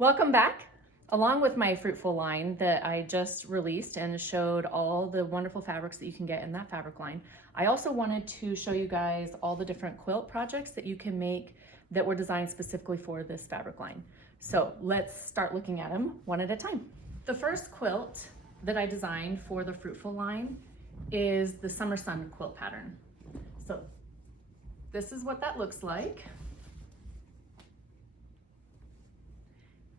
Welcome back. Along with my Fruitful line that I just released and showed all the wonderful fabrics that you can get in that fabric line, I also wanted to show you guys all the different quilt projects that you can make that were designed specifically for this fabric line. So let's start looking at them one at a time. The first quilt that I designed for the Fruitful line is the Summer Sun quilt pattern. So this is what that looks like.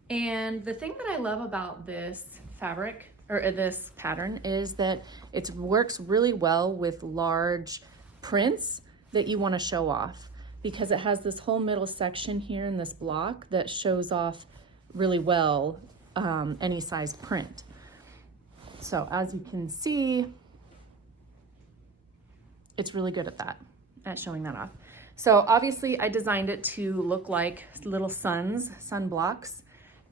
And the thing that I love about this fabric or this pattern is that it works really well with large prints that you want to show off, because it has this whole middle section here in this block that shows off really well any size print. So as you can see, it's really good at that, at showing that off. So obviously I designed it to look like little sun blocks.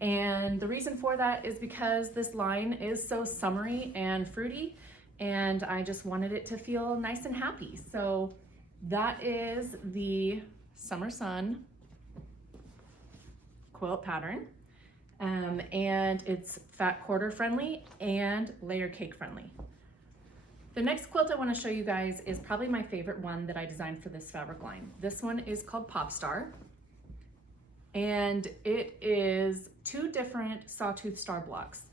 And the reason for that is because this line is so summery and fruity, and I just wanted it to feel nice and happy. So that is the Summer Sun quilt pattern. And it's fat quarter friendly and layer cake friendly. The next quilt I want to show you guys is probably my favorite one that I designed for this fabric line. This one is called Popstar. And it is two different sawtooth star blocks.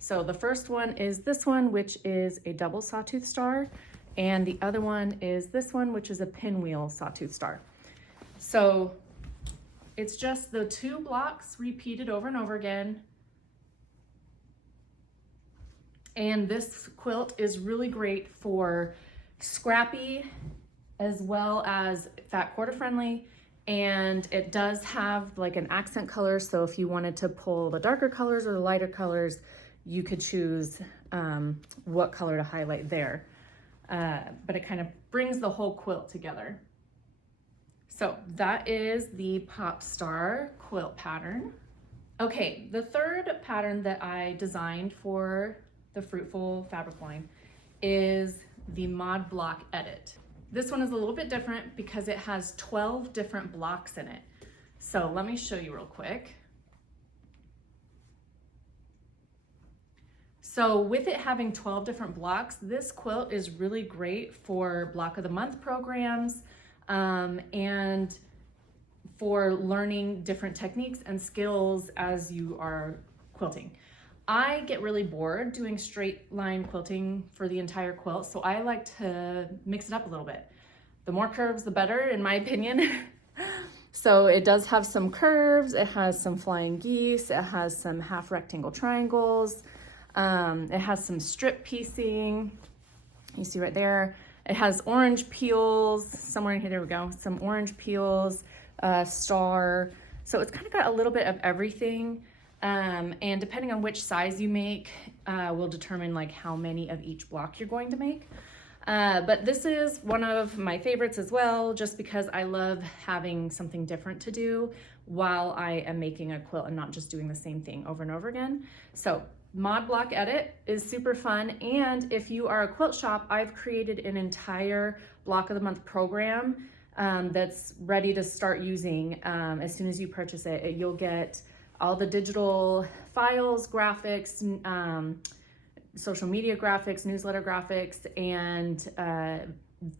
So the first one is this one, which is a double sawtooth star, and the other one is this one, which is a pinwheel sawtooth star. So it's just the two blocks repeated over and over again. And this quilt is really great for scrappy as well as fat quarter friendly. And it does have like an accent color, so if you wanted to pull the darker colors or the lighter colors, you could choose what color to highlight there. But it kind of brings the whole quilt together. So that is the Popstar quilt pattern. Okay, the third pattern that I designed for the Fruitful fabric line is the Mod Block Edit. This one is a little bit different because it has 12 different blocks in it. So let me show you real quick. So with it having 12 different blocks, this quilt is really great for block of the month programs and for learning different techniques and skills as you are quilting. I get really bored doing straight line quilting for the entire quilt, so I like to mix it up a little bit. The more curves, the better, in my opinion. So it does have some curves, it has some flying geese, it has some half rectangle triangles, it has some strip piecing, you see right there. It has orange peels, somewhere in here, there we go, some orange peels, star. So it's kind of got a little bit of everything. And depending on which size you make will determine like how many of each block you're going to make. But this is one of my favorites as well, just because I love having something different to do while I am making a quilt and not just doing the same thing over and over again. So Mod Block Edit is super fun. And if you are a quilt shop, I've created an entire block of the month program that's ready to start using as soon as you purchase it. You'll get all the digital files, graphics, social media graphics, newsletter graphics, and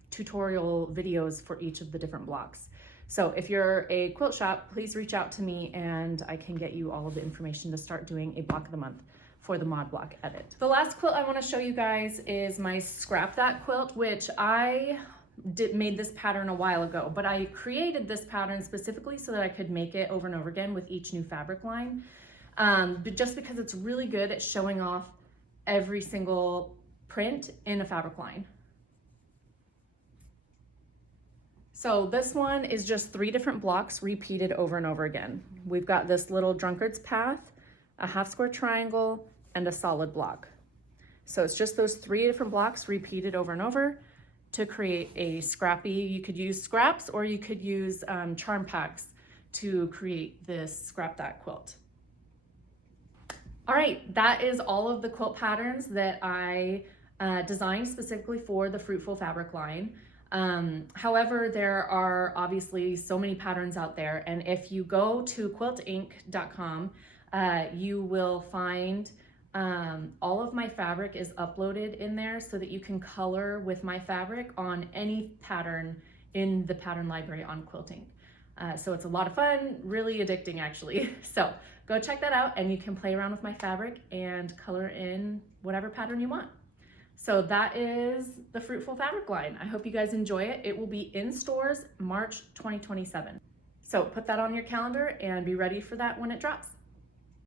tutorial videos for each of the different blocks. So if you're a quilt shop, please reach out to me and I can get you all of the information to start doing a block of the month for the Mod Block Edit. The last quilt I want to show you guys is my Scrap That quilt, which I made this pattern a while ago, but I created this pattern specifically so that I could make it over and over again with each new fabric line, but just because it's really good at showing off every single print in a fabric line. So this one is just 3 different blocks repeated over and over again. We've got this little drunkard's path, a half square triangle, and a solid block. So it's just those 3 different blocks repeated over and over to create a scrappy. You could use scraps or you could use charm packs to create this Scrap That quilt. All right, that is all of the quilt patterns that I designed specifically for the Fruitful fabric line. However, there are obviously so many patterns out there, and if you go to quiltinc.com, you will find all of my fabric is uploaded in there so that you can color with my fabric on any pattern in the pattern library on Quilt Inc. So it's a lot of fun, really addicting actually. So go check that out and you can play around with my fabric and color in whatever pattern you want. So that is the Fruitful fabric line. I hope you guys enjoy it. It will be in stores March 2027. So put that on your calendar and be ready for that when it drops.